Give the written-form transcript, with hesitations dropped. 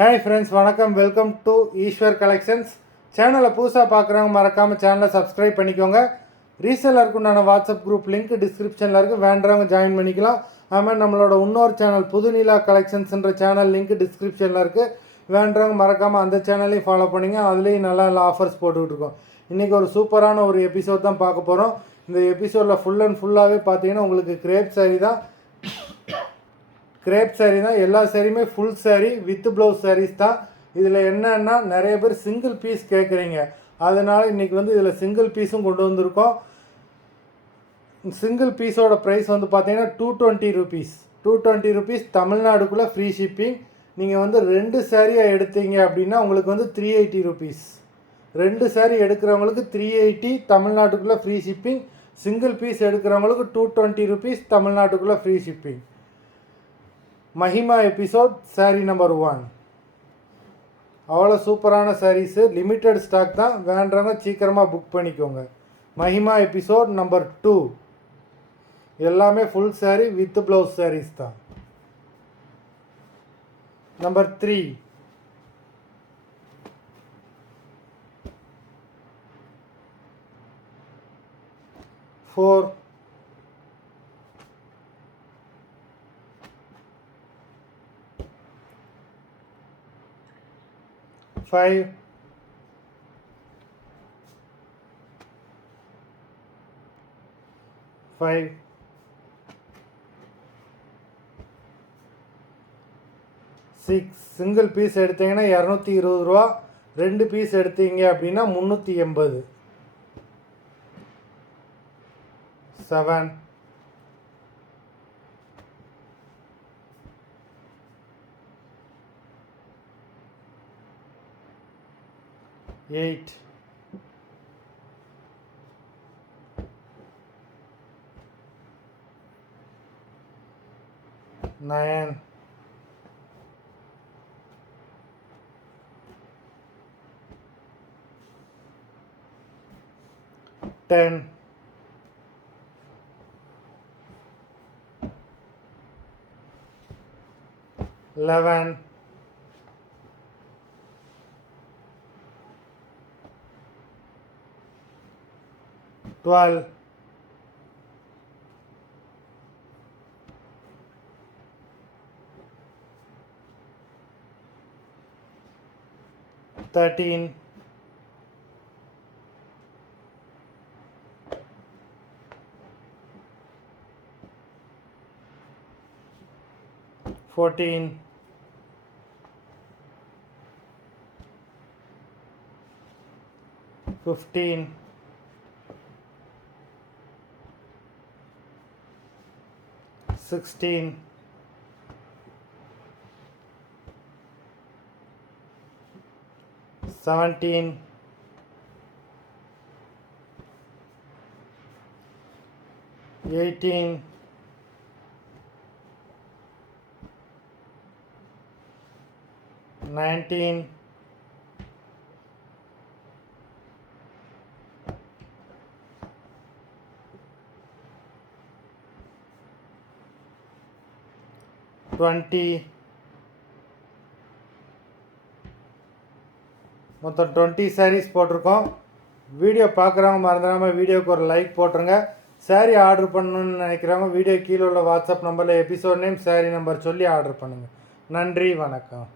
Hi friends, வணக்கம். Welcome to Eswar collections. சேனலை புதுசாக பார்க்குறவங்க மறக்காமல் சேனலை சப்ஸ்கிரைப் பண்ணிக்கோங்க. ரீசேலருக்கு உண்டான வாட்ஸ்அப் குரூப் லிங்க் டிஸ்கிரிப்ஷனில் இருக்குது, வேண்டவங்க ஜாயின் பண்ணிக்கலாம். அதுமாதிரி நம்மளோட இன்னொரு சேனல் புதுநிலா கலெக்ஷன்ஸ்ன்ற சேனல் லிங்க் டிஸ்கிரிப்ஷனில் இருக்குது, வேண்டவங்க மறக்காமல் அந்த சேனலையும் ஃபாலோ பண்ணிங்க. அதுலேயும் நல்லா ஆஃபர்ஸ் போட்டுக்கிட்டுருக்கோம். இன்றைக்கி ஒரு சூப்பரான ஒரு எபிசோட் தான் பார்க்க போகிறோம். இந்த எபிசோடில் ஃபுல் அண்ட் ஃபுல்லாகவே பார்த்தீங்கன்னா உங்களுக்கு கிரேப் சாரீ தான். கிரேப் சாரீ தான், எல்லா சாரியுமே full sari with blouse saris தான். இதில் என்னன்னா நிறைய பேர் சிங்கிள் பீஸ் கேட்குறீங்க, அதனால் இன்றைக்கி இதில் சிங்கிள் பீஸும் கொண்டு வந்திருக்கோம். சிங்கிள் பீஸோட ப்ரைஸ் பார்த்தீங்கன்னா 220 ருபீஸ். 220 ருபீஸ் தமிழ்நாடுக்குள்ளே ஃப்ரீ ஷிப்பிங். நீங்கள் 2 சாரியாக எடுத்தீங்க அப்படின்னா உங்களுக்கு 380 ருபீஸ். 2 சாரீ எடுக்கிறவங்களுக்கு 380 தமிழ்நாட்டுக்குள்ளே ஃப்ரீ ஷிப்பிங். சிங்கிள் பீஸ் எடுக்கிறவங்களுக்கு 220 ருபீஸ் தமிழ்நாட்டுக்குள்ளே free shipping. Mahima episode sari number 1. அவ்வளோ சூப்பரான சாரீஸு, லிமிட்டட் ஸ்டாக் தான், வேண்டவங்க சீக்கிரமாக புக் பண்ணிக்கோங்க. மஹிமா எபிசோட் நம்பர் 2 எல்லாமே full sari with blouse saris தான். நம்பர் 3 4 5 5 6. சிங்கிள் பீஸ் எடுத்தீங்கன்னா 220 ரூபா, 2 பீஸ் எடுத்தீங்க அப்படின்னா 380. 7 8 9 10 11 12 13 14 15 16 17 18 19 20. மொத்தம் 20 சாரீஸ் போட்டிருக்கோம். வீடியோ பார்க்குறவங்க மறந்துடாமல் வீடியோக்கு ஒரு லைக் போட்டுருங்க. சாரீ ஆர்டர் பண்ணணுன்னு நினைக்கிறவங்க வீடியோ கீழே உள்ள வாட்ஸ்அப் நம்பரில் எபிசோட் நேம் சாரீ நம்பர் சொல்லி ஆர்டர் பண்ணுங்கள். நன்றி, வணக்கம்.